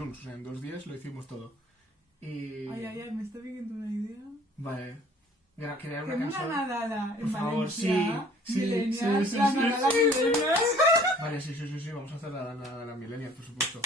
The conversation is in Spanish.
Junts, o sea, en 2 días lo hicimos todo. Y... Ay, me está viniendo una idea. Vale. Crear una Fem cançó... una Nadala en Por favor, Valencia. sí, Millennials, sí. la Nadala Millennials. Vale, sí, vamos a hacer la Millennial, por supuesto.